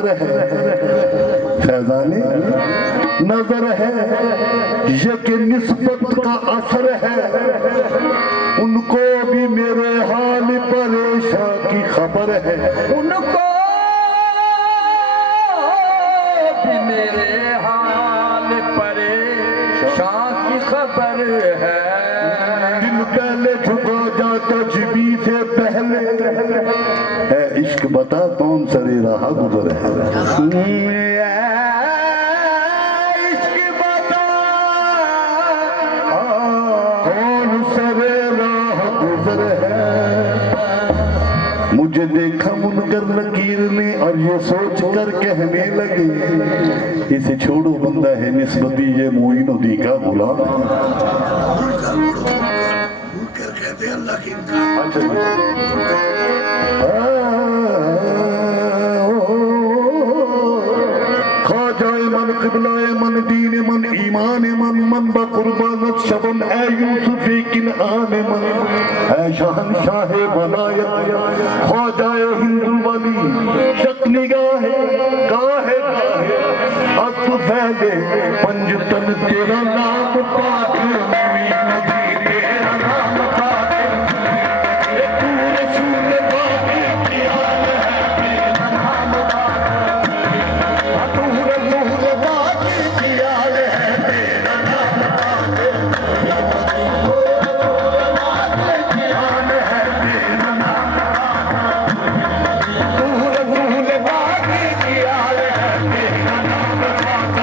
नजर है, फैजाने नजर है, ये कि निस्बत का असर है, उनको भी मेरे हाल परेशान की खबर है, उनको भी मेरे हाल परेशान की खबर है। दिन पहले झुका जाता जिबी से पहले है इश्क, बता कौन सरे रहा गुजर है, इश्क बता कौन सरे राह गुजर है। मुझे देखा मुनकर नकीर ने और ये सोच कर कहने लगे, इसे छोड़ो बंदा है निस्बती ये मोइनुद्दीन का गुलाम। कहते हैं अल्लाह की खाजाए मन क़िबलाए मन दीन मन ईमान मन मन बकुर्बानत शबन ए यूसुफ़ी किनआन मन ए शहंशाह वलायत खाजाए हिंदुल वली शक निगाहे गाहे अब तू फैले पंजतन तेरा नाम पाक मोइनुद्दीन तेरा नाम पाक तू रसूल पाक की आल है तेरा नाम पाक तू रसूल पाक की आल है तेरा नाम पाक तू रसूल पाक की आल है तेरा नाम पाक तू रसूल पाक की आल है तेरा नाम पाक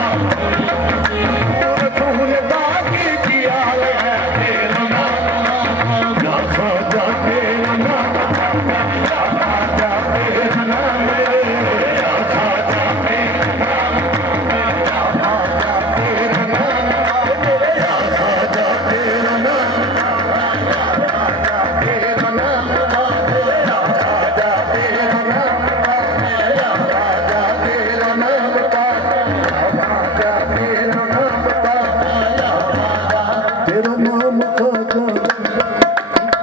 तू रसूल पाक की आल है तेरा नाम पाक जा खाजा तेरा नाम जा खाजा तेरा नाम जा खाजा तेरा नाम जा खाजा तेरा नाम जा खाजा तेरा नाम जा खाजा तेरा नाम जा खाजा तेरा नाम जा खाजा तेरा नाम खाजा तेरा नाम तेरा नाम खाजा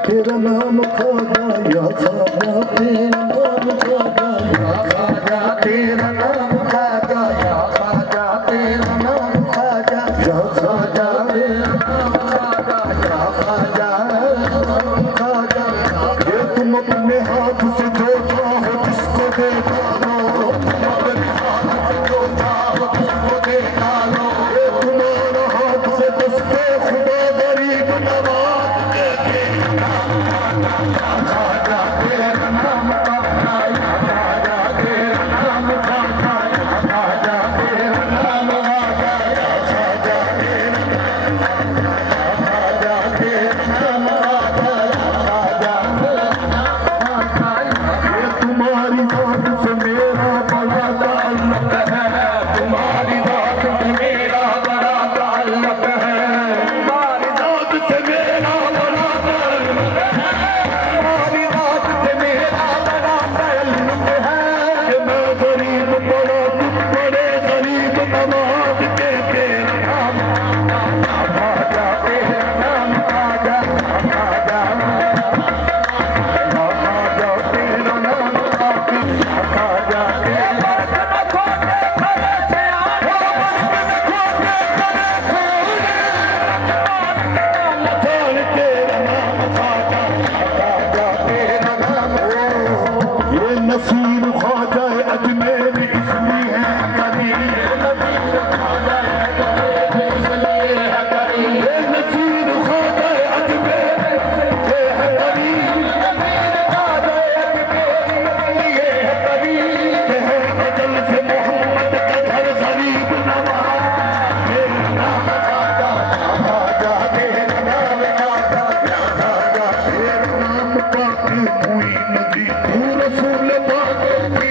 तेरा नाम खाजा या खाजा तेरा नाम खाजा या खाजा तेरा नाम खाजा या खाजा तेरा नाम खाजा या खाजा तेरा नाम खाजा या खाजा खाजा ये तुम अपने हाथ से जो चाहो जिसको दे डालो, अपने हाथ से जो चाहो जिसको दे डालो, ये तुम्हारा हाथ से दस्ते खुदा गरीब नवाज दे तेरा खाजा तेरा नाम खाजा या खाजा तेरा नाम खाजा या खाजा तेरा नाम खाजा या खाजा तेरा खाजा तेरा नाम खाजा या खाजा ये तुम्हारी बात से मेरा बड़ा ताल्लुक है, तुम्हारी बात से मेरा बड़ा ताल्लुक है, तुम्हारी बात से मेरा बड़ा ताल्लुक है, तुम्हारी बात से मेरा बड़ा ताल्लुक है कि मैं गरीब बड़ा तुम बड़े गरीब नवाज के तेरा नाम खाजा तेरा नाम खाजा खाजा खाजा तेरा नाम खाजा तेरा ये नसीर ख्वाजा अजमेर इसलिए है करीब, ये नसीर ख्वाजा अजमेर ये है करीब, ये है करीब है अजल से मोहम्मद का घर गरीब नवाज तेरा नाम खाजा खाजा तेरा नाम खाजा खाजा तेरा नाम पाक मोइनुद्दीन तू रसूल पाक की